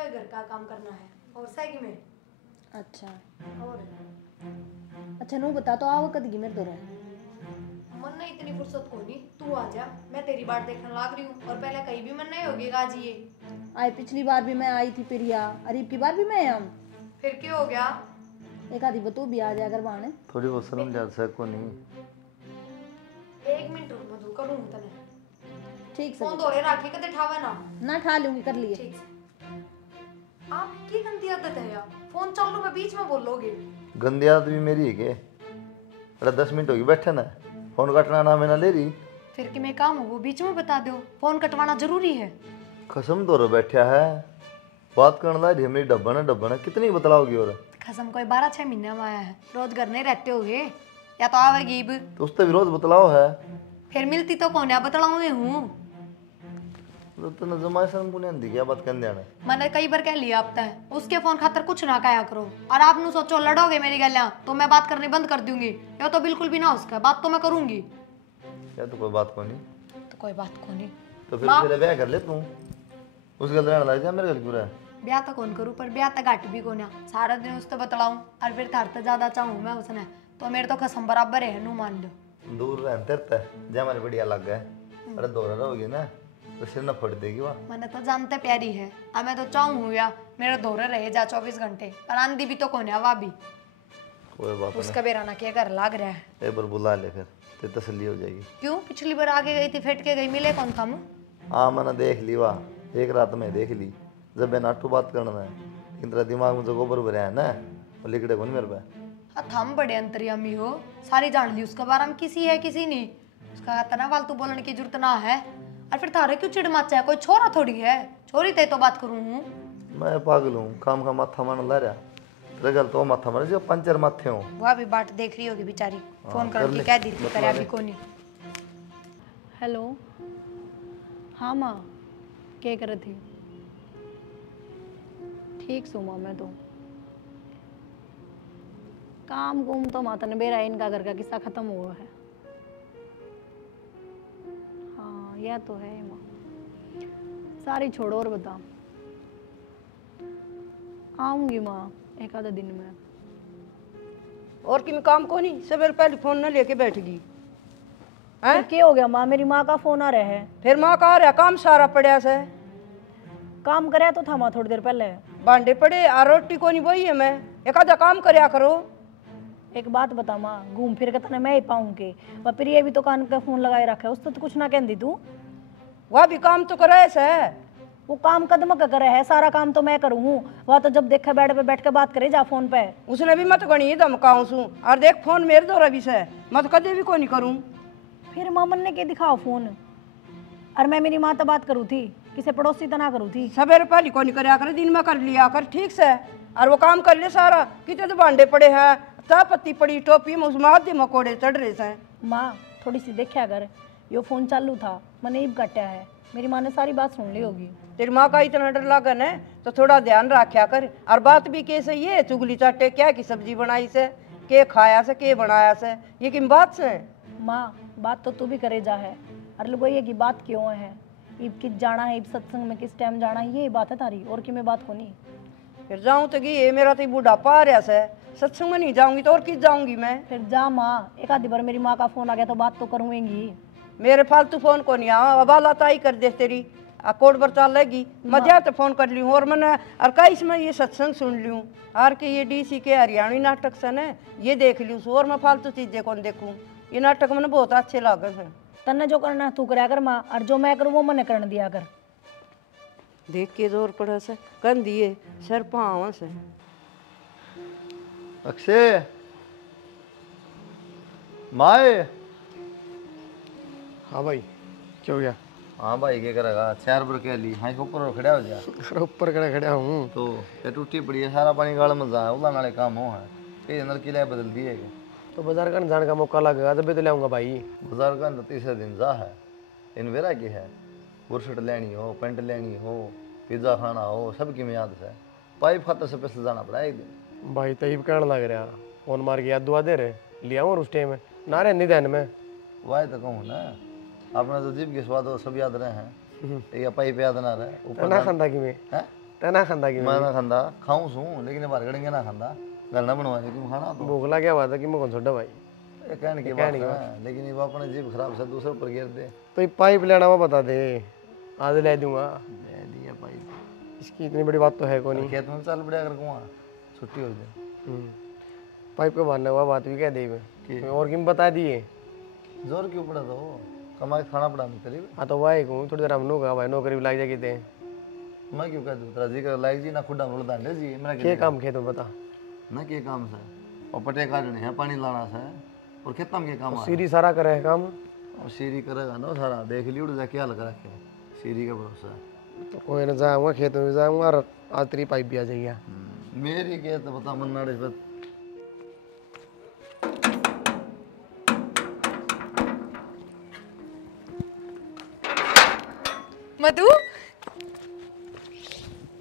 क्यों है घर का काम करना है और सही में। अच्छा और अच्छा नू बता तो आओ कद मेरे दो मन नहीं इतनी फुर्सत को नहीं, तू आ जा, मैं तेरी बात देखने लाग रही हूँ। और पहले कहीं भी मन नहीं होगी आज ये। आई पिछली बार भी मैं आई थी प्रिया, अरीब की बार भी मैं आया हूँ। फिर क्यों हो गया? एक आधी बतू भी आ जाया कर बहाने। थोड़ी बहुत शर्म जा सको नहीं। 1 मिनट रुक, मधु करूँ तने। ठीक से फोन दोरे राखी कदे ठावे ना ठा लूंगी, कर लिए। ठीक से। आप की गंदी आदत है यार, फोन चल लो मैं बीच में बोलोगे। गंदी आदत भी मेरी है के? अरे 10 मिनट होगी बैठे ना, फोन कटना ना मैंने ले रही। फिर कि मैं काम हो वो बीच में बता दो, फोन कटवाना जरूरी है। कसम तो बैठा है, बात करना है मेरी डब्बा कितनी बतलाओगी? और कसम कोई 12-6 महीने में आया है, रोज घर नहीं रहते होगे या तो आवेगी अब। तो उस भी रोज बतलाओ है। फिर मिलती तो कौन है बतलाऊंगी हूँ। तो नजमा शर्म को नहीं आंदी क्या बात करने आने? मैंने कई बार कह लिया अब तक, उसके फोन खातर कुछ ना कहा करो। और आप नु सोचो लड़ोगे मेरी गलियां तो मैं बात करनी बंद कर दूंगी, या तो बिल्कुल भी ना उसका बात तो मैं करूंगी। क्या तो कोई बात को नहीं? तो कोई बात को नहीं। तो फिर मेरा ब्याह कर ले तू, उस गल रहने लग जा मेरे गल पूरा। ब्याह तो कौन करूँ, पर ब्याह तक घट भी कौन है, सारा दिन उससे बतलाऊं और फिर थार तो ज्यादा चाहूँ मैं उसने, तो मेरे तो कसम बराबर है नू मान लो। दूर रहन तेरता जा हमारे बढ़िया लग गए। अरे दौरा रहोगे ना तो सिर न फट देगी वाह। मैंने तो जानते प्यारी है, अब मैं तो चाहूँ या मेरे दौरे रहे जा 24 घंटे, पर आंधी भी तो कौन है वह भी। कोई बात नहीं, उसका बेराना क्या घर लाग रहा है। एक बार बुला ले फिर तेरी तसल्ली हो जाएगी। क्यों पिछली बार आगे गई थी फेट के गई, मिले कौन था? हाँ मैंने देख ली वाह, एक रात में देख ली। जब मैं नाटू बात करना है लेकिन तेरा दिमाग में जो गोबर भरा है ना वो लिखड़े को नहीं मेरे पे। हम बड़े अंतर्यामी हो, सारी जान ली उसका बारे में, किसी है किसी नहीं, उसका इतना फालतू बोलने की जरूरत ना है। और फिर थारे क्यों चिड़ मचा है, कोई छोरा थोड़ी है, छोरी ते तो बात करूँ हूँ। मैं पागल हूँ, काम का माथा मारने ला रहा तेरे गल तो माथा मारे जो पंचर माथे हो। वह भी बात देख रही होगी बेचारी, फोन करके कह दी थी करे अभी को नहीं। हेलो हाँ माँ, क्या कर रही थी? ठीक सो माँ, मैं तो काम गुम तो माता ने बेरा इनका घर का किस्सा खत्म हुआ है। हाँ यह तो है माँ, सारी छोड़ो और बता। आऊंगी माँ एक आधा दिन में। और कि मैं काम को नहीं, सवेरे पहले फोन न लेके बैठ गई है। क्या हो गया माँ, मेरी माँ का फोन आ रहा है। फिर माँ का आ रहा, काम सारा पड़ा से। काम करे तो था माँ थोड़ी देर पहले, भांडे पड़े और रोटी को नहीं बोई है। मैं एक आधा काम करया करो। एक बात बता माँ, घूम फिर के तने मैं ही पाऊँ के वह प्रिय भी तो कान का फोन लगाए रखा है, उससे तो कुछ ना कहती तू। वह भी काम तो करे से, वो काम कदम का करे है, सारा काम तो मैं करूँ। वह तो जब देखा बेड पे बैठ के बात करे जा फोन पे। उसने भी मत गणी धमकाऊं सू, और देख फोन मेरे दो रवि से मत कदे भी को नहीं करूँ। फिर माँ मन ने के दिखाओ फोन, और मैं मेरी माँ तो बात करूँ थी, किसी पड़ोसी तो ना करूँ थी। सवेरे पहले को नहीं करया कर, दिन में कर लिया कर ठीक से। और वो काम कर ले सारा, कितने तो भांडे पड़े हैं, चाय पत्ती पड़ी टोपी में, उसमें आधे मकोड़े चढ़ रहे हैं। माँ थोड़ी सी देखा कर, यो फोन चालू था मैंने ही कटा है, मेरी माँ ने सारी बात सुन ली होगी। तेरी माँ का इतना डर लगन है तो थोड़ा ध्यान रखा कर। और बात भी कैसे ये चुगली चाटे क्या की सब्जी बनाई से, के खाया से, के बनाया से, ये किन बात से? माँ बात तो तू भी करे जा है, और लोगों ये की बात क्यों है, ईब किस जाना है, ईब सत्संग में किस टाइम जाना है, ये बात है तारी, और कि मैं बात को नहीं। फिर जाऊँ तो ये मेरा तो बुढ़ापा आ रहा से, सत्संग में नहीं जाऊंगी तो और किस जाऊंगी मैं? फिर जा माँ, एक आधी बार मेरी माँ का फोन आ गया तो बात तो करूँगी। मेरे फालतू फोन को नहीं आ, अबाला ताई कर दे तेरी कोड पर चाल लेगी, मजा तो फोन कर ली हूँ। और मैंने और कई इसमें ये सत्संग सुन लूँ, और के ये डीसी के हरियाणवी नाटक से न ये देख लूँ, और मैं फालतू चीजें कौन देखूँ। ये नाटक मैंने बहुत अच्छे लगे हैं। तन्ने जो करना है तू कराया कर माँ, और जो मैं करूँ वो मैंने करने दिया कर। देख के जोर पड़ा से कन दिए सर पाँव से। अक्षय माए। हाँ भाई क्या हो गया? हाँ भाई क्या करेगा, चार पर कह ली हाँ ऊपर खड़ा हो जा। अरे ऊपर खड़ा खड़ा हूँ तो ये टूटी पड़ी है, सारा पानी गाड़ में जा उला नाले काम हो है, कई अंदर किला बदल दिए गए। तो बाजार का जाने का मौका लगेगा तभी तो लाऊंगा भाई। बाजार का तो तीसरे दिन जा है, इन वेरा की है, बुरशट लेनी हो, पेंट लेनी हो, पिज्जा खाना हो, सबकी मियाद से पाइप खातर से पैसे जाना पड़ा एक दिन। भाई तहीब कहने लग रहा, फोन मार के याद दुआ दे रहे लिया और उस टाइम ना रहे निधन में। वाह तो कहूँ ना, अपना तो जीव के स्वाद सब याद रहे हैं, या पाइप याद ना रहे ऊपर ना खानदा की में तना खांदा की मैं ना खांदा खाऊं सू लेकिन बाहर गड़ेंगे ना खांदा घर ना बनवा तुम खाना तो भूख लग गया बात है कि मैं कौन छोड़ा भाई ये कहने की बात है लेकिन ये अपने जीभ खराब से दूसरे ऊपर गिर दे। तो ये पाइप लेना हुआ बता दे आज ले दूंगा। ले दिया भाई इसकी इतनी बड़ी बात तो है को नहीं। खेत में चल पड़ा कर कुआं छुट्टी हो जाए। पाइप का बांधने हुआ बात भी कह दी मैं और किम बता दिए जोर क्यों पड़ा तो कमाई खाना पड़ा नहीं तेरी। हाँ तो वाई कहूँ थोड़ी देर हमनों का भाई नौकरी भी लग जाएगी थे मैं क्यों कह दूँ तेरा जी कर लाइक जी ना खुदा बोल दांडे जी मेरा क्या काम खेत में बता ना क्या काम से और पटे काटने हैं पानी लाना से और खेत में क्या काम है। सीरी सारा करे है काम और सीरी करेगा ना सारा देख लियो उड़ जा क्या लग रहा है सीरी का भरोसा है। तो कोई ना जाऊँगा खेत में जाऊँगा और आज तेरी पाइप भी आ जाएगी। मेरी क्या तो बता मन नाड़े पर मधु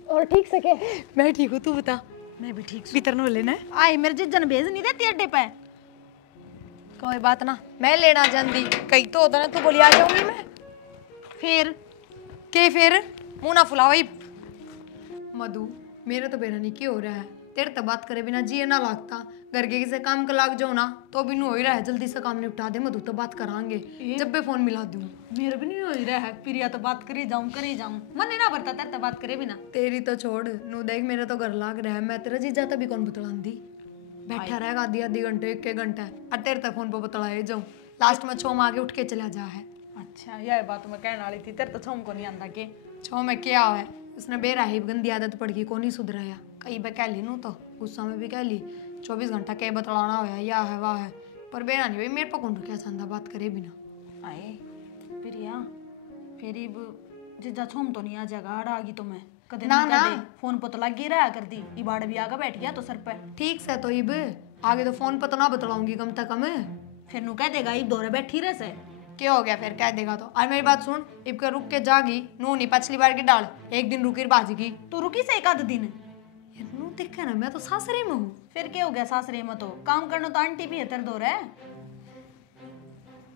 और ठीक से के मैं ठीक हूँ, तू बता। मैं भी ठीक भीतर न लेना है। आई मेरे जिज्जन भेज नहीं देती अड्डे पे। कोई बात ना, मैं लेना जानती कहीं तो होता ना तू बोली आ जाऊंगी मैं। फिर फिर मुंह ना फुलाओ मधु। मेरे तो बेरा नहीं क्यों हो रहा है, तेरे तो बात करे बिना जिए ना लगता। घर के किसी काम का लाग जाओ ना तो भी नहीं हो ही रहा है। जल्दी से काम निपटा दे मधु, तो बात करांगे जब भी फोन मिला दूं। मेरे भी नहीं हो रहा है प्रिया तो बात करे जाऊं मन नहीं ना भरता तेरे तो बात करे बिना। तेरी तो छोड़ नू देख, मेरा तो घर लाग रहा है। मैं तेरा जीजा तभी कौन बतलांदी, बैठा रहेगा आधी घंटे 1 घंटा और तेरे तक फोन पर बतलाए जाऊं। लास्ट में छो आगे उठ के चला जा है। अच्छा यह बात मैं कहने वाली थी, तेरे तो छम को नहीं आंदा के छो में क्या है, उसने बेरा ही गंदी आदत पड़ गई, को नहीं सुधराया। कई बार कह ली नू तो गुस्सा में भी कह ली 24 घंटा के बतलाना होया या है वाह है, पर बेरा नहीं भाई मेरे पर कौन रुका चाहता बात करे बिना। आए प्रिया फिर जिज्जा छम तो नहीं आ जाएगा आड़ आ गई तो मैं कदे ना नहीं ना कदे फोन पर तो लगी रहा कर दी इबाड़ भी आगा बैठ गया तो सर पे। ठीक से तो इब आगे तो फोन पर तो ना बतलाऊंगी कम से कम। फिर नु कह देगा इब दौरे बैठी रह से क्या हो गया फिर कह देगा तो। और मेरी बात सुन, इब के रुक के जागी नू नहीं पिछली बार की डाल, एक दिन रुकी बाजगी तो रुकी से एक आध दिन। नू देखे ना मैं तो सासरे में हूँ। फिर क्या हो गया सासरे में तो काम करना तो आंटी भी है तेरे दौरे।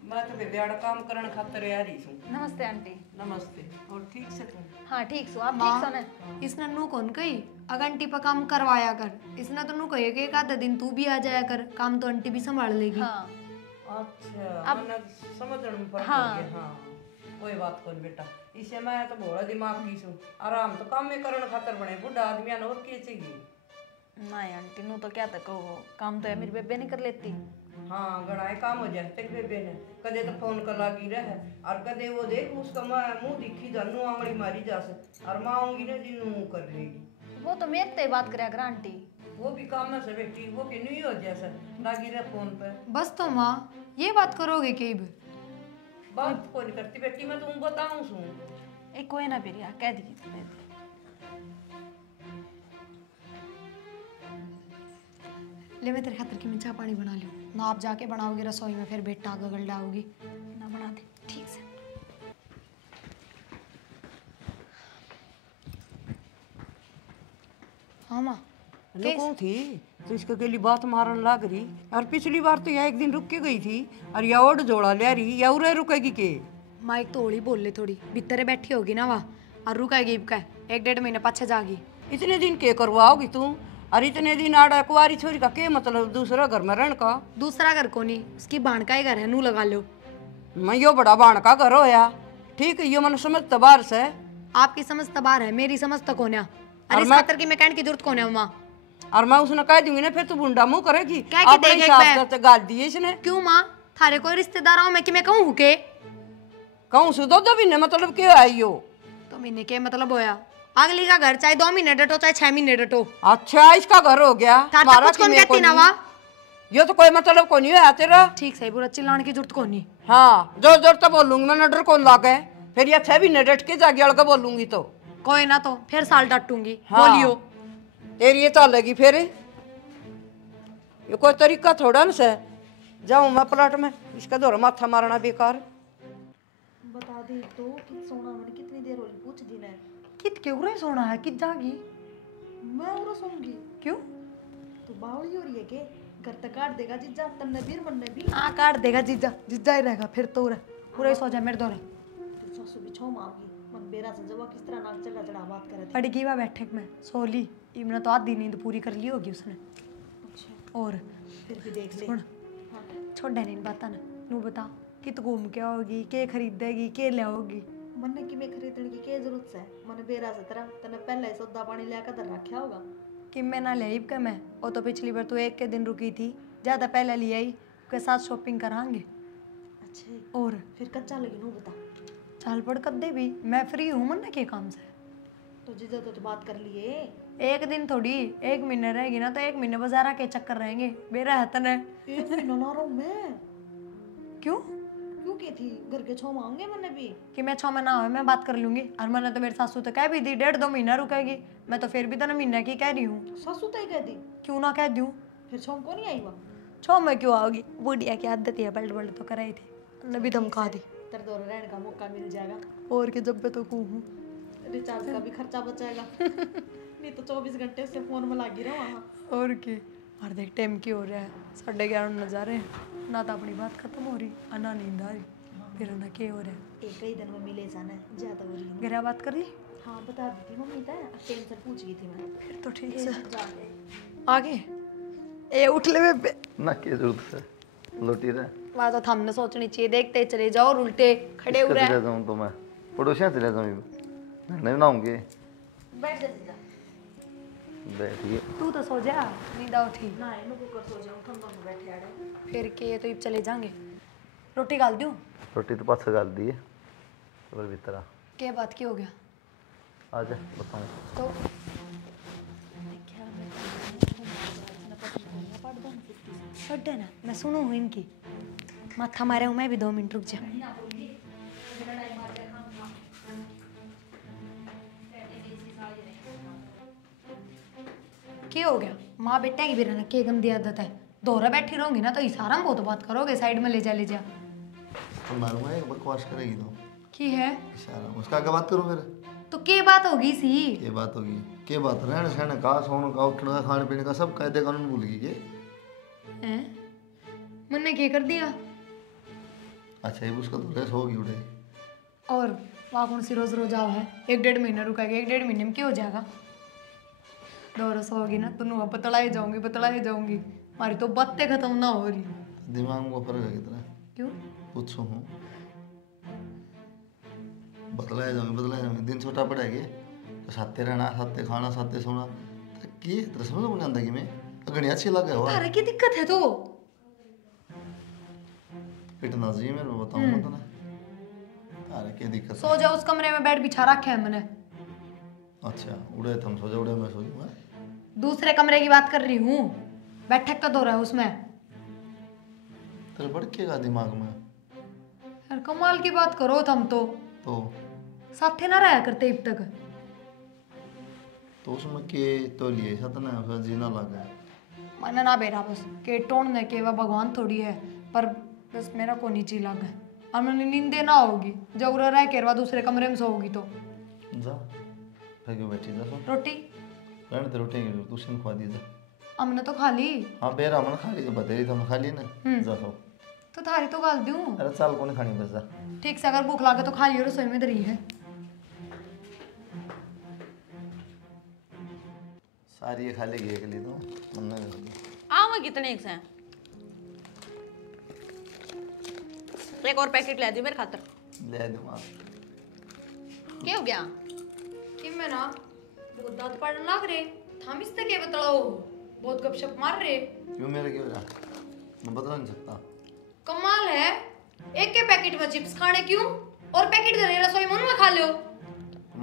मैं तो बेबियाड़ा काम करन खातिर आ रही हूं। नमस्ते आंटी। नमस्ते। और ठीक से तुम? हाँ ठीक सो आप ठीक सो ना। इसने नू कौन कही अगर आंटी पर काम करवाया कर, इसने तो नू कही कि एक आधा दिन तू भी आ जाया कर, काम तो आंटी भी संभाल लेगी। हाँ अच्छा मैंने समझण में फर्क हो गया। हाँ कोई बात कोई बेटा, इसे मैं तो भोला दिमाग की छू आराम तो काम में करन खातिर बने बुढ़ा आदमी ने और के चाहिए। नहीं आंटी नू तो क्या तक कहो काम तो है मेरी बेबे नहीं कर लेती। हाँ गड़ाए काम हो जाए तेरे बेबे ने कदे तो फोन कर लागी रहे और कदे वो देख उसका मुंह दिखी जानू आंगली मारी जा से और माँ आऊंगी ना जिनू कर लेगी। वो तो मेरे ते बात करे अगर आंटी वो भी काम में से बेटी वो कि नहीं हो जैसा लागी रहे फोन पे। बस तो माँ ये बात करोगे कि बात कोई नहीं करती बेटी मैं तुम बताऊं सुन एक कोई ना प्रिया कह दी ले मैं तेरे खातिर की मैं चाय पानी बना लूँ ना। आप जाके बनाओगे रसोई में फिर बेटा गगल डाओगी ना, बना दे ठीक से। हाँ माँ कौन थी तो इसके के लिए बात मारन लग रही और पिछली बार तो यह एक दिन रुक के गई थी और या ओड जोड़ा ले रही या उरे रुकेगी के। माँ एक तो होली बोल ले थोड़ी भीतरे बैठी होगी ना वहाँ और रुकाएगी का 1-1.5 महीने पाछे जागी। इतने दिन के करवाओगी तू और इतने दिन आड़ा कुआरी छोरी का के मतलब दूसरा घर में रहने का। दूसरा घर को नहीं, उसकी बाण का ही घर है, नू लगा लो। मैं यो बड़ा बाण का घर होया ठीक है, यो मन समझ तबार से आपकी समझ तबार है, मेरी समझ तो कौन है। अरे इस खातर की मैं कहने की जरूरत कौन है माँ। और मैं उसने कह दूंगी ना फिर तू बुंडा मुंह करेगी क्या कि अपने देख हिसाब मैं- से गाल दिए इसने। क्यों माँ, थारे कोई रिश्तेदार आओ मैं कि मैं कहूँ के कहूँ सुधो दो भी मतलब क्यों आई हो तो महीने के मतलब होया अगली का घर चाहे 2 महीने डटो चाहे 6 महीने डटो। अच्छा इसका घर हो गया थार हमारा कुछ कौन किमें कहती ना कोनी। वाह। यो तो कोई मतलब को नहीं है तेरा। ठीक सही बुरा चिल्लाने की जरूरत कौन नहीं। हाँ जोर जोर तो बोलूंगी मैं डर कौन लागे फिर ये 6 महीने डट के जाके अड़के बोलूंगी तो कोई ना तो फिर साल डटूंगी। हाँ। बोलियो तेरी ये चलेगी फिर ये कोई तरीका थोड़ा ना से जाऊं मैं प्लाट में इसका दौरा माथा मारना बेकार। बता दे तो कि सोना मैंने कितनी देर हो पूछ दी ने कित क्यों रे सोना है कित जागी मैं और सोऊंगी क्यों तो बावली हो रही है के घर तक काट देगा जिज्जा तन्ने बीर बनने भी हाँ काट देगा जीजा जीजा ही रहेगा फिर तो पूरा ही सो जाए मेरे दौरे तो सासू भी छो मांगी मन बेरा से जब किस तरह नाक चढ़ा चढ़ा बात करे थे। पड़ गई वह बैठक में सोली इमना तो आधी नींद पूरी कर ली होगी उसने। अच्छा और फिर भी देख ले। सुन हाँ छोड़ नहीं बता ना नू बता कि तू घूम के आओगी के खरीदेगी के ले आओगी। मन्ने की मैं खरीदने की क्या जरूरत है? मने बेरा से तरह तने पहले ही सौदा पानी लेकर तो रखा होगा कि मैं ना ले के मैं वो तो पिछली बार तू एक के दिन रुकी थी ज़्यादा पहले ले आई के साथ शॉपिंग करांगे। अच्छा और फिर कच्चा लगी नू बता। चाल पड़ कर दे भी मैं फ्री हूँ मन के काम से। तो जीजा तो बात कर लिए। एक दिन थोड़ी 1 महीने रहेगी ना तो 1 महीने बाजारा के चक्कर रहेंगे बेरा है तने। एक महीना ना रहूं मैं। क्यों क्यों की थी घर के छो मांगे मैंने भी कि मैं 6 महीना हो मैं बात कर लूंगी और मैंने तो मेरी सासू तो कह भी दी 1.5-2 महीना रुकेगी। मैं तो फिर भी तो महीने की कह रही हूँ। सासू तय कह दी क्यों ना कह दूँ फिर छो को नहीं आई वह 6 में क्यों आओगी बुढ़िया की आदत है पलट पलट तो कराई थी ने भी धमका दी। तेरे दौर रहने का मौका मिल जाएगा और के जब मैं तो हूँ रिचार्ज का भी खर्चा बचाएगा नहीं तो 24 घंटे से फोन में लगी रहा वहाँ। और के और देख टाइम की हो रहा है 11:30 नजारे ना तो अपनी बात खत्म हो रही और ना नींद आ रही फिर ना क्या हो रहा है। एक ही दिन में मिले जाना है ज्यादा हो रही है। गहरा बात कर ली हाँ बता दी थी मम्मी था टेंशन पूछ गई थी मैं। फिर तो ठीक ए, से जा ले। आगे ए उठ ले बे ना क्या जरूरत है लोटी रहे वहाँ तो हमने सोचनी चाहिए देखते चले जाओ और उल्टे खड़े हो रहे चले जाऊँ तो मैं पड़ोसियाँ चले जाऊँ नहीं बनाऊंगे बैठ जा जीजा। बैठिए तू तो सो जा नींद आओ ठीक ना इनको को कर सो जाऊं ठंडा में बैठे आड़े। फिर के तो इब चले जाएंगे रोटी गाल दूँ रोटी तो पास गाल दी है और भीतर क्या बात की हो गया आ जा बताऊँ तो पढ़ देना मैं सुनू हूँ इनकी माथा मारे हूँ मैं भी 2 मिनट रुक जा। क्या हो गया माँ बेटा की भी रहना क्या गंदी आदत है दोहरा बैठी रहूंगी ना तो इशारा में बहुत बात करोगे साइड में ले जा तो मारूंगा एक बकवास करेगी तो की है इशारा उसका क्या बात करूँ फिर तो क्या बात होगी सी ये बात होगी क्या बात रहने सहने का सोने का उठने का खाने पीने का सब कायदे कानून भूल गई के हैं मैंने क्या कर दिया अच्छा ये उसका तो रेस होगी उठे और वहाँ कौन सी रोज रोज आओ है 1-1.5 महीना रुकेगा 1-1.5 महीने में क्या हो जाएगा 2 रस होगी ना तो नुआ बतलाई जाऊंगी हमारी तो बातें खत्म ना हो रही दिमाग में वो फर्क है कितना क्यों पूछो हूँ बदलाए जाऊंगे दिन छोटा पड़ेगी तो साथे रहना साथे खाना साथे सोना तो की तेरा समझ में नहीं आता कि मैं अगनी अच्छी लगे हुआ तारे की दिक्कत है तो पिटना चाहिए मेरे को बताऊँ तो ना तारे की दिक्कत सो जाओ उस कमरे में बेड बिछा रखे है मैंने अच्छा उड़े तुम सो जाओ उड़े मैं सो जाऊँगा दूसरे कमरे की बात कर रही हूँ बैठक का दौरा है उसमें तेरे भड़केगा दिमाग में यार कमाल की बात करो तुम तो साथे ना रहा करते अब तक तो उसमें के तो लिए सतना उसका जीना लगा है मैंने ना बेरा बस के टोड़ने के वह भगवान थोड़ी है पर बस मेरा को नीचे लगा है और मैंने नींदे ना होगी जब रह के रवा दूसरे कमरे में सोगी तो जा फिर क्यों बैठी जा सो रोटी रहने ते रोटी की तू सिम खवा दी जा हमने तो खा ली हाँ बेरा मन खा ली तो बतेरी तुम खा ली ना जा सो तो थारी तो गाल दूं अरे चाल को नहीं खानी बस जा ठीक से अगर भूख लागे तो खा लियो रसोई में दरी है सारी ये खा लेगी एक लिए तो मन नहीं आऊंगा कितने एक से एक और पैकेट ले दियो मेरे खातर। ले दूँगा क्या हो गया? कि मैं ना बहुत दांत पड़ने लग रहे थाम इस तक के बतलाओ बहुत गपशप मार रहे क्यों मेरे क्यों जा मैं बदला नहीं सकता कमाल है एक के पैकेट में चिप्स खाने क्यों और पैकेट धरे रसोई में खा लो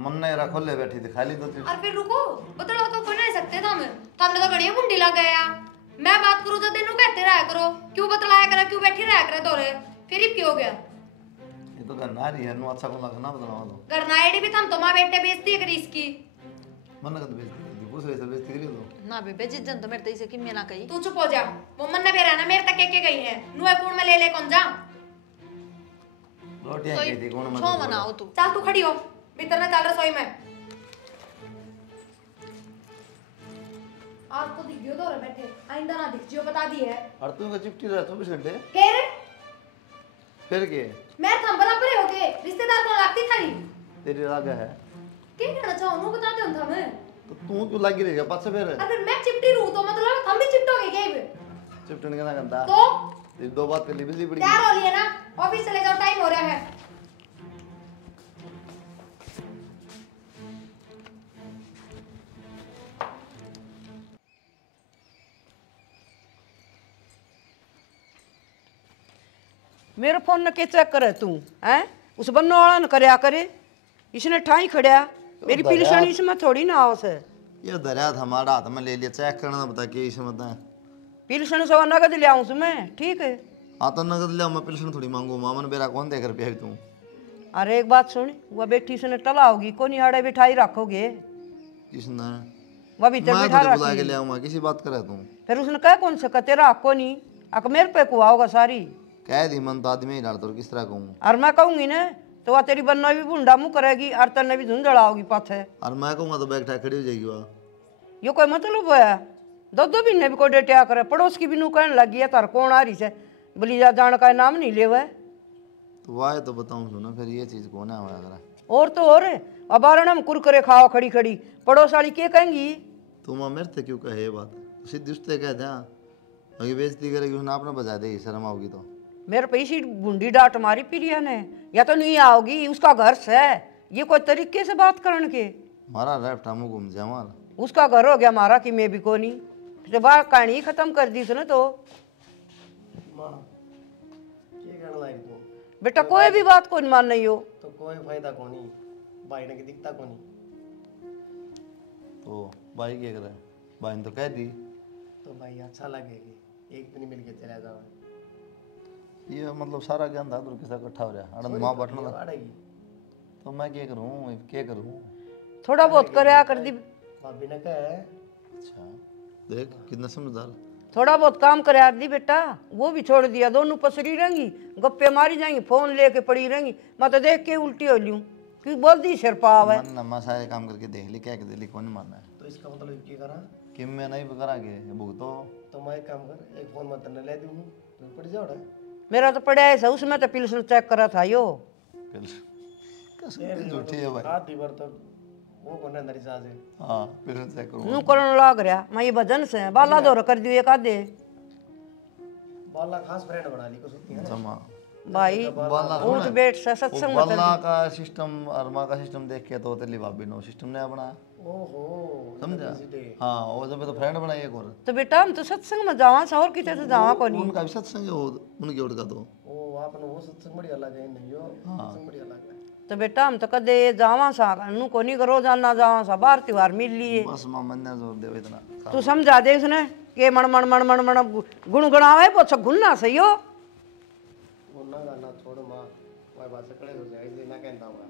मन नहीं रहा खोले बैठी थी खाली तो थी और फिर रुको बतलाओ तो कोई नहीं सकते तुम तुमने तो बढ़िया मुंडी लग गया मैं बात करूँ तो तेनू कहते रहा करो क्यों बतलाया करा क्यों बैठी रहा करे तोरे फिर क्यों हो गया ये तो घर नारी है नु अच्छा को लगा ना बदलावा तो घर नायडी भी थम तो माँ बेटे बेचती है करी इसकी मन का तो बेइज्जती कर दी पूछ रहे से बेइज्जती करी तो ना बेबे जिज्जन तो मेरे तैसे कि मैं ना कही। तू चुप हो जा वो मन ने बेरा ना मेरे तक के गई है नुए कूड़ में ले कौन जा रोटियां की थी कौन छो मनाओ तू। चल तू खड़ी हो भीतर ना चल रसोई में आज तो दिख गयो तो बैठे आइंदा ना दिख जियो बता दी है और तू का चिपटी रहा 24 घंटे कह रे फिर के मैं थम बराबर हो गए रिश्तेदार कौन लगती थारी तेरी राग है क्या कहना चाहूँ मैं बताते हूँ था मैं तो तू क्यों लगी रहेगा पास से फिर अगर मैं चिपटी रहूँ तो मतलब हम भी चिपटोगे क्या ये? चिपटन के ना करता तो तेरी 2 बात कर ली बिजली पड़ी तैयार हो लिए ना ऑफिस चले जाओ टाइम हो रहा है। मेरे फोन ने के चेक करे तू हैं उस बन्नो वाला न करया करे इसने ठाई खड़या मेरी पिलसण इसमें थोड़ी ना आओ से ये दरिया था हमारा हाथ में ले लिया चेक करना बता के इसमें बता पिलसण से नगद ले आऊं मैं ठीक है। हाँ तो नगद ले मैं पिलसन थोड़ी मांगू मामन बेरा कौन देकर रुपया तू अरे एक बात सुन वह बेटी से टला होगी कोनी हाड़े बिठाई रखोगे किसने वह भीतर मैं बिठा तुझे बुला के रखी ले आऊंगा किसी बात करे तू फिर उसने कह कौन सा तेरा हक को नहीं अक मेरे पे को आओगा सारी कह दी मन तो आदमी ही डालता किस तरह कहूँ और मैं कहूंगी ना तो वह तेरी बन्ना भी भुंडा मुँह करेगी और तन्ने भी झुंझड़ा होगी पाथे और मैं कहूँगा तो बैग खड़ी हो जाएगी वहाँ यो कोई मतलब है 2-2 महीने भी कोई डेटिया करे पड़ोस की भी नू कहने लगी है तार कौन आ रही से बोली जा जान का नाम नहीं ले हुआ तो वाह तो बताऊँ सुना फिर ये चीज़ कौन है हमारा अगर और तो और अब आरण में कुरकुरे खाओ खड़ी खड़ी पड़ोस वाली क्या कहेंगी तुम मेरे से क्यों कहे ये बात सीधी उससे कह दे अभी बेइज्जती करेगी उसने आपने बजा देगी शर्म आओगी तो मेरे पे इसी बूंदी डांट मारी प्रिया ने या तो नहीं आओगी उसका घर से ये कोई तरीके से बात करने के हमारा रेफ्ट हम घूम जाए हमारा उसका घर हो गया हमारा कि मैं भी कोनी तो बात कहानी ही खत्म कर दी उसने तो माँ ये कहना लायक तू बेटा कोई भी बात को नहीं मान नहीं हो तो कोई फायदा को नहीं भाई ने की दिखता को नहीं तो भाई क्या करे भाई ने तो कह दी तो भाई अच्छा लगेगी एक दिन मिल के चला जाओ ये मतलब सारा ज्ञान था तो किसा इकट्ठा हो रहा आनंद माँ बैठना था आड़ेगी तो मैं क्या करूँ थोड़ा बहुत करया कर दी भाभी ने कहा अच्छा देख कितना समझदार थोड़ा बहुत काम करया दी बेटा वो भी छोड़ दिया दोनों पसरी रहेंगी गप्पे मारी जाएंगी फोन लेके पड़ी रहेंगी मैं तो देख के उल्टी हो लूँ कि बोल दी सिर पाव है मन नम्मा सारे काम करके देख ली क्या दिल्ली कौन मानना है तो इसका मतलब क्या करा कि मैं नहीं करांगे भुगतो तो मैं एक काम कर एक फोन मत ले दूँ तो पड़ जाओ मेरा तो पड़ा है उसमें तो पिलसन चेक करा था यो कैसे झूठी है भाई आधी बार तो वो कौन अंदर ही साज है हाँ फिर चेक करूँ नू करने लाग रहा मैं ये भजन से बाला दौर कर दियो एक आधे बाला खास फ्रेंड बना ली को सुनती है जमा भाई बाला उठ बैठ से सत्संग में बाला का सिस्टम और माँ का सिस्टम देख के तो तेली भाभी ने सिस्टम नया बनाया ओहो समझा हाँ वो जब तो फ्रेंड बनाई एक और तो बेटा हम तो सत्संग में जावा सा और किते से जावा को नहीं उनका भी सत्संग है वो उनकी ओर का तो ओ आपने वो सत्संग बढ़िया लगा नहीं हो सत्संग बढ़िया लगा तो बेटा हम तो कदे जावा सा नू को नहीं करो जाना जावा सा बार त्योहार मिल लिए बस माँ मन ने जोर दे इतना तू समझा दे उसने के मन मन मन मन मन गुणगुणावे पोछो गुन्ना सही हो वो ना गाना छोड़ माँ वही बात से कड़े हो जाए इसलिए ना कहता हूँ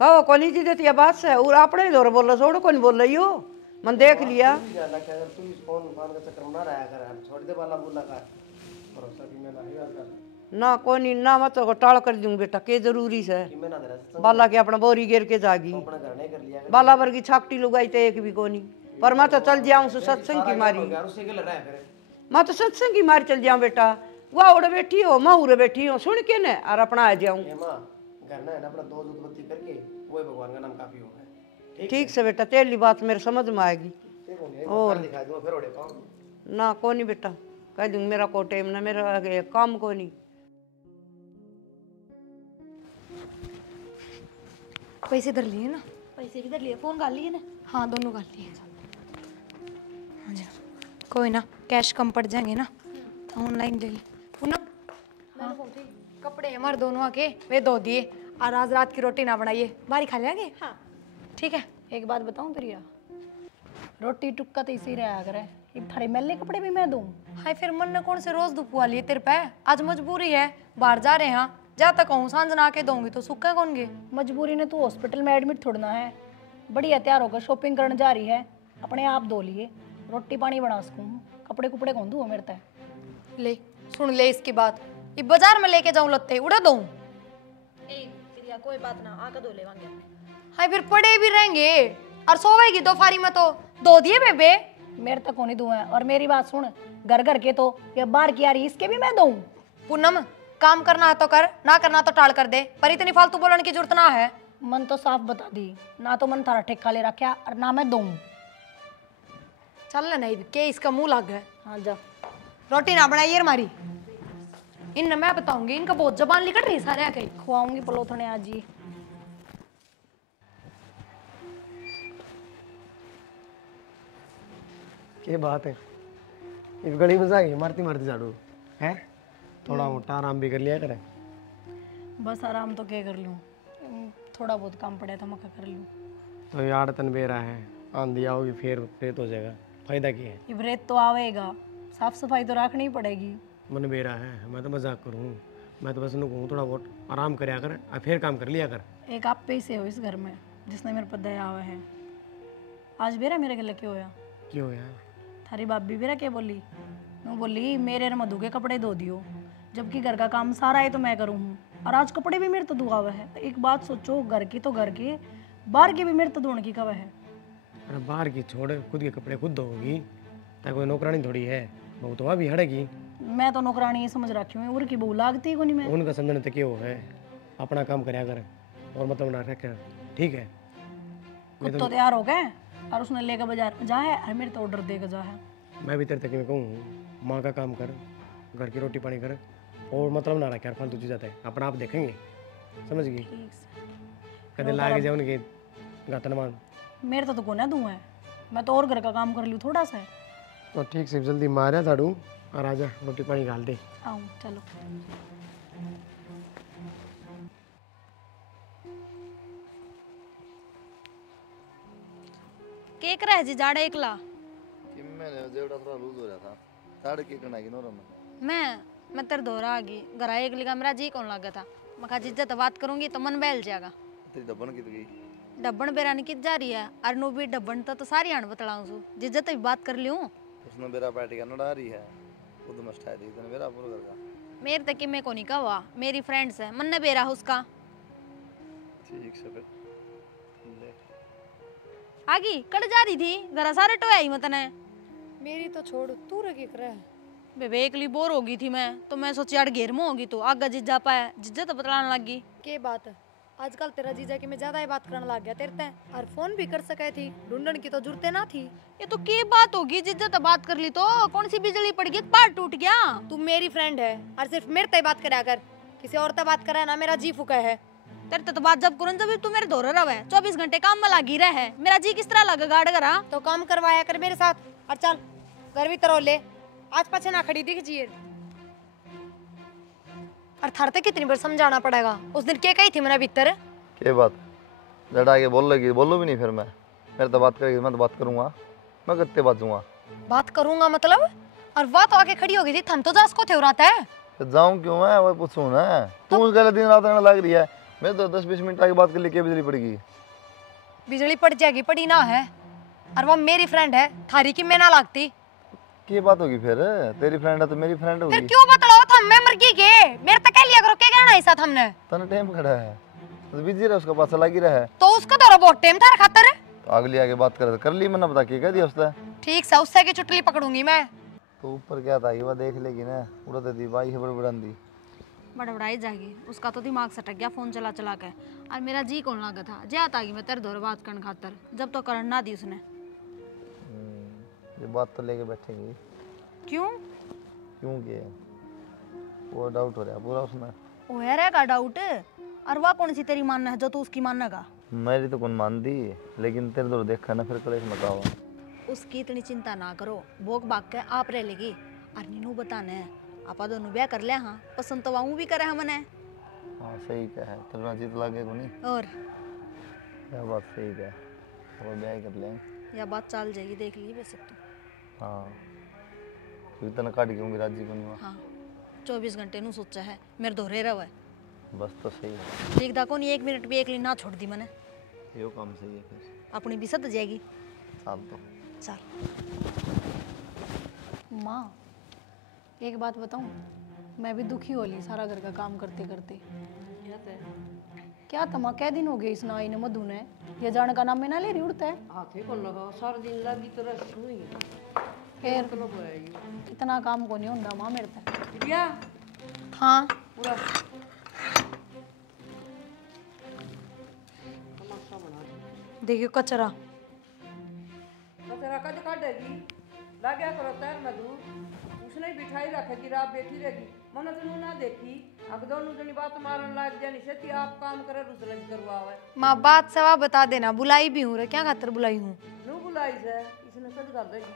कहो कोनी जी देती है बात से और अपने दौर बोलो छोड़ो कौन बोल रही हो मन देख लिया जाना कि अगर तू इस फोन फान का चक्कर में ना रहा कर छोड़ दे वाला बोला का भरोसा कि मैं नहीं कर ना कोनी ना मत को टाल कर दूं बेटा के जरूरी से कि मैं ना दे रहा बाला के अपना बोरी गिर के जागी अपना घर नहीं कर लिया बाला वर्गी छाकटी लुगाई तो एक भी कोनी पर मैं तो चल जाऊं सु सत्संग की मारी यार उससे क्या लड़ रहा है फिर मैं तो सत्संग की मारी चल जाऊं बेटा वाह उड़ बैठी हो मैं उड़ बैठी हो सुन के ने और अपना आ जाऊं ये माँ घर ना है ना अपना दो दूध बत्ती करके वो भगवान का नाम काफी होगा ठीक से बेटा तेरी बात मेरे समझ में आएगी और दिखा दूंगा फिर ओढ़े पाऊँ ना कोनी बेटा कह दूंगी मेरा को टाइम ना मेरा आगे काम को नहीं पैसे इधर लिए ना पैसे किधर लिए फोन कर लिए ना हाँ दोनों कर लिए हाँ जी कोई ना कैश कम पड़ जाएंगे ना ऑनलाइन ले पूनम हाँ कपड़े हमारे दोनों आके वे धो दिए और आज रात की रोटी ना बनाइए बाहर खा लेंगे हाँ ठीक है। एक बात बताऊं प्रिया रोटी टुक्का तो इसी रहा करे ये थारे मैले कपड़े भी मैं दूं हाय फिर मन ने कौन से रोज दुपुआ लिए तेरे पे आज मजबूरी है बाहर जा रहे हैं जा तक कहूँ सांझ ना के दूंगी तो सुखा कौन गे मजबूरी ने तू हॉस्पिटल में एडमिट थोड़ना है बढ़िया तैयार होकर शॉपिंग करने जा रही है अपने आप धो लिए रोटी पानी बना सकूँ कपड़े कुपड़े कौन दूँ मेरे तय ले सुन ले इसकी बात ये बाजार में लेके जाऊं लत्ते उड़ा दूं कोई बात ना आकर धो ले हाय फिर पड़े भी रहेंगे और सोवेगी दोपहरी में तो धो दिए बेबे मेरे तक को नहीं दूँ है और मेरी बात सुन घर घर के तो ये बाहर की आ रही इसके भी मैं दूँ पूनम काम करना है तो कर ना करना तो टाल कर दे पर इतनी फालतू बोलने की जरूरत ना है मन तो साफ बता दी, ना तो मन थारा ठेका ले रखा और ना मैं दूँ। चल नहीं के इसका मुंह लग है। हाँ जा। रोटी ना बनाइए हमारी, इन मैं बताऊंगी, इनका बहुत जबान लिकट रही सारे कहीं। खुआऊंगी पलोथने आज ही। क्या बात है, इस गली में जाएगी मारती मारती झाड़ू है। थोड़ा मोटा आराम भी कर लिया करे। बस आराम तो क्या कर लूँ, थोड़ा बहुत काम पड़ा था मैं क्या कर लूँ। तो यार तन बेरा है, आंधी आओगी फिर रेत हो जाएगा, फायदा क्या है। ये रेत तो आवेगा, साफ सफाई तो रखनी ही पड़ेगी। मन बेरा है, मैं तो मजाक करूँ, मैं तो बस उन्हें कहूँ थोड़ा बहुत आराम करया कर और फिर काम कर लिया कर। एक आप पे से हो इस घर में जिसने मेरे पर दया हुआ है। आज बेरा मेरे गले क्यों होया? क्यों यार? थारी भाभी बेरा क्या बोली? मैं बोली मेरे और मधु के कपड़े धो दियो, जबकि घर का काम सारा है तो मैं करूँ हूँ, और आज कपड़े भी मेरे तो धुआ हुआ है। एक बात सोचो, घर की तो घर के, बाहर की भी मेरे तो धोने की कवा है। अरे बाहर की छोड़, खुद के कपड़े खुद धोगी, ताकि कोई नौकरानी थोड़ी है, वो तो अभी हड़ेगी। मैं तो नौकरानी ही समझ रखी हूँ, उनकी बहू लागती को नहीं मैं। उनका समझने तक क्यों है, अपना काम करया कर और मतलब ना रखे, ठीक है। खुद तो तैयार हो गए और उसने लेकर बाजार जा है और मेरे तो ऑर्डर देकर जा है। मैं भी तेरे तक में कहूँ, माँ का काम कर, घर की रोटी पानी कर, और मतलब ना रखे यार फालतू चीज़ आता है, अपना आप देखेंगे, समझ गई। कदे लागे जाए उनके गातन मान। मेरे तो कोना दूँ है, मैं तो और घर का काम कर लूँ थोड़ा सा। तो ठीक से जल्दी मारा झाड़ू और आजा रोटी पानी डाल दे। आऊँ चलो। केक रह जी जाड़े एकला कि मैंने जेवड़ा थोड़ा लूज हो रहा था, साढ़े की करना की नोरा में। मैं तेरे दोहरा आ गई घर एक लिखा, मेरा जी कौन लगा था। मैं कहा जिज्जत बात करूंगी तो मन बहल जाएगा। तेरी डब्बन की तो गई डब्बन बेरा निकल जा रही है, अरनू भी डब्बन तो सारी आन बतलाऊं सु जिज्जत भी बात कर लियूं। उसने मेरा पार्टी का नड़ा रही है, खुद मस्ट है दी मेरा पूरा कर का। मेरे तक मैं को नहीं कहा, मेरी फ्रेंड्स है, मन ने बेरा उसका। ठीक से फिर ले आगी कट जा रही थी, घर सारे टोया ही मतने। मेरी तो छोड़, तू रखी कर। बेबे एकली बोर हो गई थी मैं, तो मैं सोची यार घेर में होगी तो आगा जिज्जा पाया, जिज्जा तो बतलाने लग गई। के बात आजकल तेरा जीजा की मैं ज्यादा ही बात करने लग गया तेरे ते, और फोन भी कर सके थी, ढूंढन की तो जरूरत ना थी। ये तो क्या बात होगी, जिज्जा तो बात कर ली तो कौन सी बिजली पड़ गई, पार टूट गया। तू मेरी फ्रेंड है और सिर्फ मेरे ते बात करा कर, किसी और ते बात करे ना मेरा जी फुका है। तेरे तो बात जब करूं जब तू मेरे दोरे रवे, 24 घंटे काम में लगी रहे, मेरा जी किस तरह लगा गाड़ करा। तो काम करवाया कर मेरे साथ, और चल घर भी तरह ले, आज पाछे ना खड़ी दिख जिए। और थारते कितनी बार समझाना पड़ेगा, उस दिन क्या कही थी मेरा भीतर। क्या बात लड़ा के बोल लगी, बोलो भी नहीं फिर मैं मेरे तो बात करेगी, मैं तो बात करूंगा, मैं कितने बात दूंगा। बात करूंगा मतलब, और वो तो आके खड़ी हो गई थी, थम तो जास को थे उराता है। फिर जाऊं क्यों मैं, वो पूछूं ना। तू उस गले दिन रात रहने लग रही है, मैं तो 10-20 मिनट आगे बात कर ली, क्या बिजली पड़ेगी। बिजली पड़ जाएगी, पड़ी ना है, और वो मेरी फ्रेंड है, थारी की मैं ना लगती। क्या बात होगी फिर, तेरी फ्रेंड है तो मेरी फ्रेंड होगी। फिर क्यों बतलाओ थम, मैं मर गई के मेरे तक कह लिया करो, क्या कहना है साथ हमने। तने टाइम खड़ा है तो बिजी रहे, उसका पास लगी रहा है, तो उसका तो बहुत टाइम था खातर। तो अगली आगे बात कर ली, मैंने बता के कह दिया उसने। ठीक से उससे की चुटली पकड़ूंगी मैं। तो ऊपर क्या था कि वह देख लेगी ना, पूरा दे दी बाई है बड़बड़ांदी। बड़बड़ाई जाएगी, उसका तो दिमाग सटक गया फोन चला चला के, और मेरा जी कौन लगा था, जाता आ गई मैं तेरे दौर बात करने खातर, जब तो करना दी उसने। ये बात तो लेके बैठेंगी। क्यों क्योंकि वो डाउट हो रहा है पूरा उसमें। ओ है रहेगा डाउट, और वह कौन सी तेरी मानना है जो तू उसकी मानना का। मेरी तो कौन मान दी, लेकिन तेरे दौर देखा ना फिर कलेश मचा हुआ। उसकी इतनी चिंता ना करो, भोग भाग के आप रह लेगी, और नीनू बताने आपा दोनों ब्याह कर ले। हाँ पसंद तो वाऊ भी करे हमने। हाँ सही क्या है, तेरा जीत लागे को नहीं। और क्या बात सही क्या है, वो ब्याह कर लेंगे, यह बात चल जाएगी, देख ली वैसे तो। हाँ क्योंकि तना काट के राजी को नहीं हुआ। हाँ 24 घंटे नू सोचा है मेरे दोहरे रहा है, बस तो सही है, ठीक था कौन 1 मिनट भी एक ना छोड़ दी मैंने। यो काम सही है फिर, अपनी भी सद जाएगी। साल तो चल माँ एक बात बताऊँ, मैं भी दुखी हो ली सारा घर का काम करते करते। क्या तमा कै दिन हो गए इस नाई ने मधु ने, ये जाने का नाम में ना ले रही उड़ता है। हाथे को लगा सारा दिन लगी तो रस हुई फिर इतना काम को नहीं होता माँ मेरे तक। क्या हाँ पूरा देखियो कचरा। कचरा कद काटेगी लाग्या करो तैर मधु उसने बिठाई रखेगी रात बैठी रहेगी मन तो ना देखी अब दोनों जनी बात मारन लाग जानी से आप काम करे दूसरे की करवावे। माँ बात सवा बता देना, बुलाई भी हूँ रे, क्या खातर बुलाई हूँ? नु बुलाई से इसने सद कर देगी।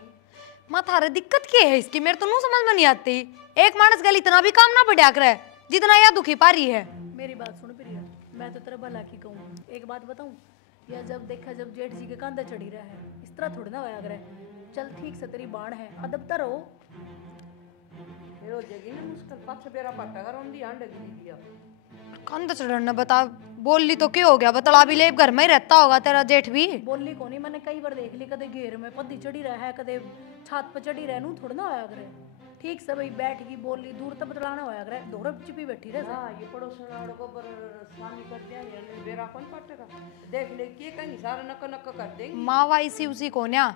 माँ थारे दिक्कत क्या है इसकी, मेरे तो नू समझ में नहीं आती। एक मानस गल इतना भी काम ना बढ़िया करे जितना यह दुखी पा रही है। मेरी बात सुन प्रिया, मैं तो तेरा भला की कहूँ, एक बात बताऊँ, या जब देखा जब जेठ जी के कंधे चढ़ी रहा है इस तरह थोड़ी ना होया करे। चल ठीक से तेरी बाण है, अदब तो रहो। ये हो जाएगी ना मुश्किल पाछे बेरा पाटा कर उंदी आंड दी दिया। कंध चढ़ना बता, बोल ली तो क्या हो गया? बतला भी ले, घर में ही रहता होगा तेरा जेठ भी। बोली को नहीं, मैंने कई बार देख ली, कदे घेर में पद्दी चढ़ी रहा है, कदे छत पर चढ़ी रहा, नू थोड़ा ना होया करे। ठीक से भाई बैठ गई बोली, दूर तक बतलाना होया करे, दोहरा चिपी बैठी रहे। हां ये पड़ोसन वालों को पर स्वामी कर दिया ये बेरा कौन पाटेगा देख ले के कहीं सारा नक नक कर देंगे। मावा इसी उसी को न्या,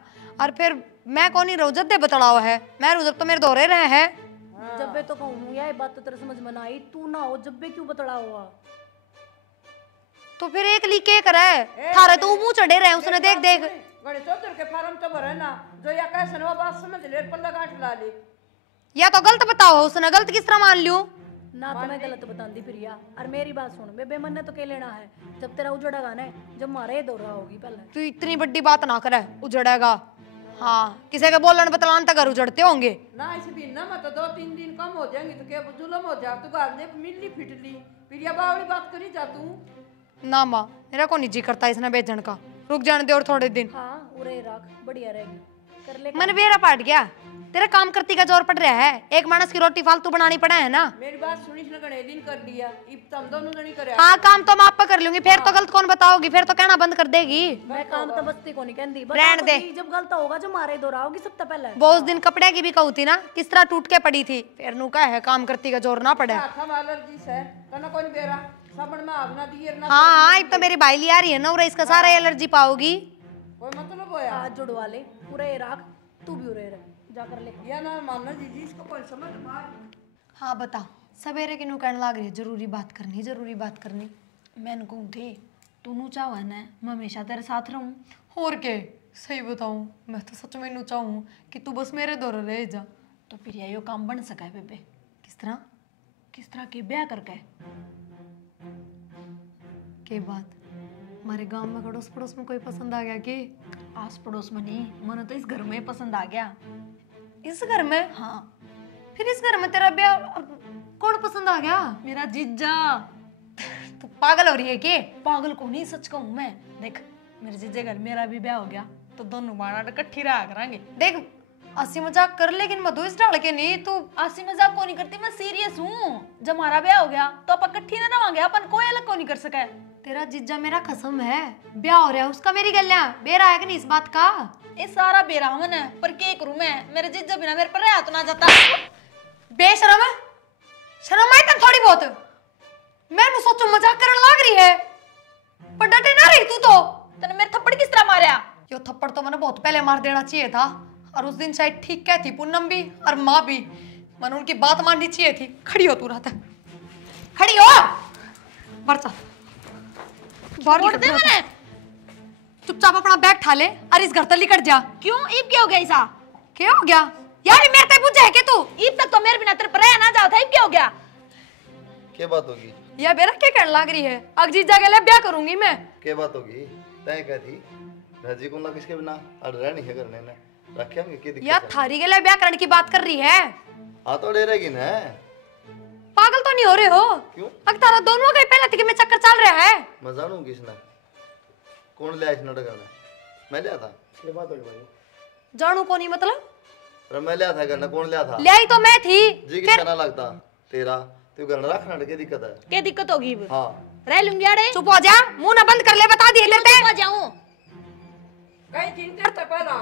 और फिर मैं कौन ही रोजत दे बतलावा है, मैं रोजत तो मेरे दोहरे रहे है। जब बे तो कहूँ यार बात तो तेरे समझ में ना आई, तू ना हो जब बे क्यों बतला हुआ? तो फिर एक ली के करे थारे तो मुंह चढ़े रहे उसने, देख देख गणे चौधर के फार्म तो भरे ना जो या कैसे नवा बात समझ ले पल्ला गांठ ला ले। या तो गलत बताओ, उसने गलत किस तरह मान लियो? ना तो मैं गलत बताती प्रिया, और मेरी बात सुन बेबे, मन ने तो क्या लेना है जब तेरा उजड़ेगा ना, जब मारे ये दौरा होगी पहले। तू इतनी बड़ी बात ना करे, उजड़ेगा। हाँ किसी के बोलन बतलान तक घर उजड़ते होंगे ना। इस भी ना मत 2-3 दिन कम हो जाएंगे तो क्या जुलम हो जा। तू गाल देख मिलली फिटली प्रिया बावली बात करी जा तू ना। माँ मेरा को निजी करता इसने बेचन का, रुक जाने दे और थोड़े दिन। हाँ उरे रख, बढ़िया रहेगी, कर ले। मन बेरा पाट गया, तेरा काम करती का जोर पड़ रहा है, एक मानस की रोटी फालतू बनानी पड़ा है ना। मेरी बात सुनी इसने गणे दिन कर लिया, इब तुम दोनों जनी करे। हाँ काम तो मैं आप कर लूंगी, फिर तो गलत कौन बताओगी, फिर तो कहना बंद कर देगी। मैं काम तो बस्ती को नहीं कहती, रहने दे। जब गलत होगा जब मारे दौरा होगी सबसे पहले। वो उस दिन कपड़े की भी कहू थी ना, किस तरह टूट के पड़ी थी, फिर नू का है काम करती का जोर ना पड़े। हम एलर्जी से तना कोई बेरा साबण में आग ना दिए ना। हाँ हाँ अब तो मेरी बाइली आ रही है ना, और इसका सारा एलर्जी पाओगी। कोई मतलब होया हाथ जुड़वा ले, पूरे रख, तू भी उरे रह जाकर ले। या ना मानना जी इसको कोई समझ मार। हाँ बता, सवेरे के नू कहने लग रही है जरूरी बात करनी, जरूरी बात करनी। मैंने कहूँ थे तू नू चाहवा ना मैं हमेशा तेरे साथ रहूँ। और के सही बताऊँ, मैं तो सच में नू चाहूँ कि तू बस मेरे दौर रह जा। तो फिर यो काम बन सका है बेबे। किस तरह? किस तरह की ब्याह करके के बात हमारे गांव में अड़ोस पड़ोस में कोई पसंद आ गया कि? आस पड़ोस में नहीं, मन तो इस घर में पसंद आ गया। इस घर में? हाँ फिर इस घर में तेरा ब्याह कौन पसंद आ गया? मेरा जीजा। तू पागल हो रही है कि? पागल को नहीं, सच कहूँ मैं। देख मेरे जीजे घर मेरा भी ब्याह हो गया तो दोनों बाणा इकट्ठी रहा करांगे। देख हंसी मजाक कर लेकिन मधु इस डाल के नहीं। तू हंसी मजाक को नहीं करती, मैं सीरियस हूँ। जब हमारा ब्याह हो गया तो अपन इकट्ठी ना रवांगे, अपन कोई अलग को नहीं कर सका। तेरा जीजा मेरा कसम है, ब्याह हो रहा है उसका मेरी गलियां, बेरा है कि नहीं इस बात का? ये सारा बेरा मन है, पर क्या करूं मैं, मेरे जीजा बिना मेरे पर रहा तो ना जाता। बेशरम है, शर्म आई तन थोड़ी बहुत। मैं नु सोचो मजाक करने लग रही है, पर डटे ना रही तू तो। तने मेरे थप्पड़ किस तरह मारा? यो थप्पड़ तो मैंने बहुत पहले मार देना चाहिए था, और उस दिन शायद ठीक कहती पूनम भी और माँ भी, मैंने उनकी बात माननी चाहिए थी। खड़ी हो तू रहता, खड़ी हो बरसा छोड़ दे मैंने। चुपचाप अपना बैग ठा ले और इस घर तक निकट जा। क्यों ईब क्या हो गया? ऐसा क्या हो गया यार? मेरे तक बुझे है कि तू ईब तक तो मेरे बिना तेरे पर ना जाता है, क्या हो गया? क्या बात होगी? या बेरा क्या कहने लग रही है? अग जीजा के लिए ब्याह करूंगी मैं। क्या बात होगी? तय कहती राजी को ना किसके बिना और रहनी है करने ने रखे होंगे की दिक्कत यार थारी के लिए ब्याह करने की बात कर रही है। हाँ तो डे रहेगी ना। पागल तो नहीं हो रहे हो? क्यों? अग तारा दोनों का पहले थी में चक्कर चल रहा है। मैं जानू किसने कौन लिया इस नाटक में? मैं लिया था। ये बात होगी भाई। जानू को नहीं मतलब? अरे मैं लिया था घर कौन लिया था? ले आई तो मैं थी। जी किसका ना लगता तेरा तू घर रखना क्या दिक्कत है? क्या दिक्कत होगी? हाँ रह लूंगी अड़े। चुप हो जा, मुंह ना बंद कर ले, बता दिए देते आ जाऊं कहीं चिंता तो पहला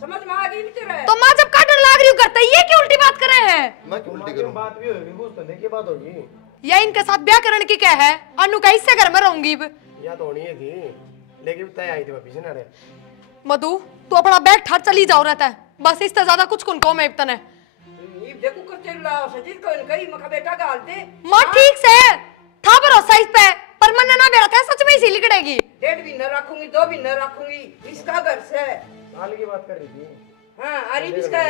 समझ में आ गई तेरे। तो माँ जब काटने लग रही हूँ करते ये क्यों उल्टी बात कर रहे हैं? मैं क्यों उल्टी करूं? बात भी होगी कुछ तो देखिए बात होगी। या इनके साथ ब्याह करने की क्या है? अनु का इससे घर में रहूंगी। या तो होनी ही थी लेकिन तय आई थी वापिस ना रे। मधु तू अपना बैग ठार चली जाओ रहता है, बस इससे ज्यादा कुछ कुन को मैं इतने इब देखो कर चल रहा है सजीद को कहीं मका बेटा गाल दे। माँ ठीक से था भरोसा इस पे, पर मन ना बेरा था सच में इसी लिकड़ेगी। डेढ़ भी महीना रखूंगी, 2 महीना रखूंगी, इसका घर से। साल की बात कर रही थी। हाँ, अरे इसका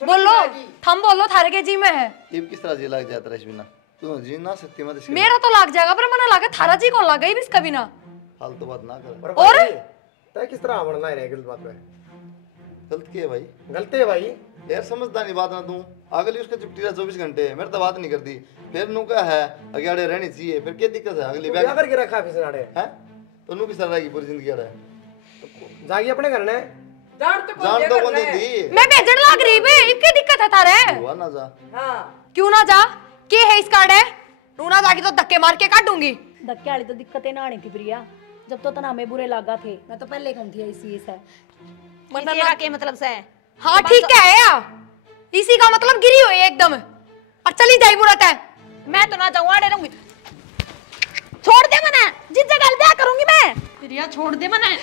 बोलो, थम बोलो, थारे के जी में है। ये किस तरह जी लग जाता है बिना? तू जी ना सकती मत इसके मेरा तो लग जाएगा, पर मना लगा थारा जी कौन लगा इसका बिना। फालतू बात ना कर। और तय किस तरह बनना है गलत बात पे? गलत की है भाई? गलती है भाई। यार समझदा नहीं बात ना तू। अगली उसका चुपटी रहा 24 घंटे, मेरे तो बात नहीं करती। फिर नु क्या है, अगेड़े रहनी चाहिए, फिर क्या दिक्कत है? अगली क्या करके रखा फिर साड़े हैं? तो नु किस तरह रहेगी पूरी जिंदगी अड़े? जागी अपने घर ने जान तो कौन दी? मैं भेजन लग रही बे, इनकी दिक्कत है थारे। हुआ ना जा। हाँ, क्यों ना जा? के है इस कार्ड है? रूना जाके तो धक्के मार के काटूंगी। धक्के वाली तो दिक्कतें ना आनी थी प्रिया, जब तो तना में बुरे लगा थे। मैं तो पहले कहूँ थी इसी से मतलब के मतलब से। हाँ ठीक है या इसी का मतलब गिरी हुई है एकदम, और चली जाई बुरत है। मैं तो ना जाऊँ, आड़े रहूंगी। छोड़ दे मने, जिस जगह ब्याह करूंगी मैं। प्रिया छोड़ दे मने,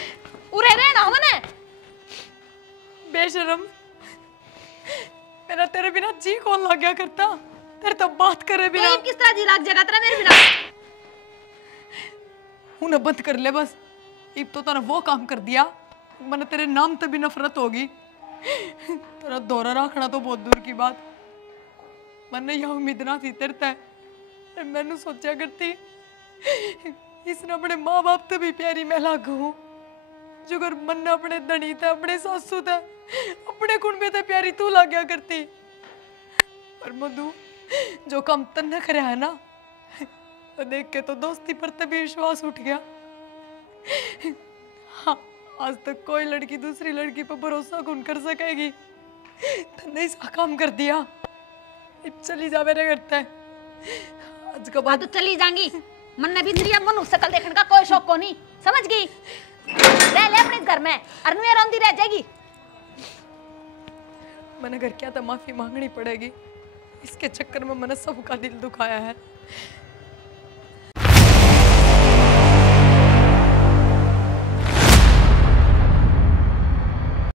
उरे रहना मने। बेशरम, मेरा तेरे बिना जी कौन लग गया करता? तेरे तो बात करे बिना किस तरह जी लाग जगह तेरा मेरे बिना? उन्हें बंद कर ले बस। इब तो तूने वो काम कर दिया, मैंने तेरे नाम तभी नफरत होगी। तेरा दौरा रखना तो बहुत दूर की बात। मैंने यह उम्मीद ना थी तेरे ते। मैंने सोचा करती इसने अपने माँ बाप ते भी प्यारी मैं लागू, जो अगर मन अपने धनी थे, अपने सासू थे, अपने कुंबे ते प्यारी तू लाग गया करती। पर मधु, जो काम तन्ने करे है ना, वो देख के तो दोस्ती पर तभी विश्वास उठ गया। हाँ, आज तक कोई लड़की दूसरी लड़की पर भरोसा कौन कर सकेगी? तन्ने इसका काम कर दिया। अब चली जा मेरे घर ते। आज के बाद तो चली जाएंगी। मन ने भी तेरी मनु शकल देखने का कोई शौक को नहीं, समझ गई? रह ले अपने घर में, अरनुया रौंदी रह जाएगी। मैंने घर क्या था माफी मांगनी पड़ेगी। इसके चक्कर में मैंने सबका दिल दुखाया है।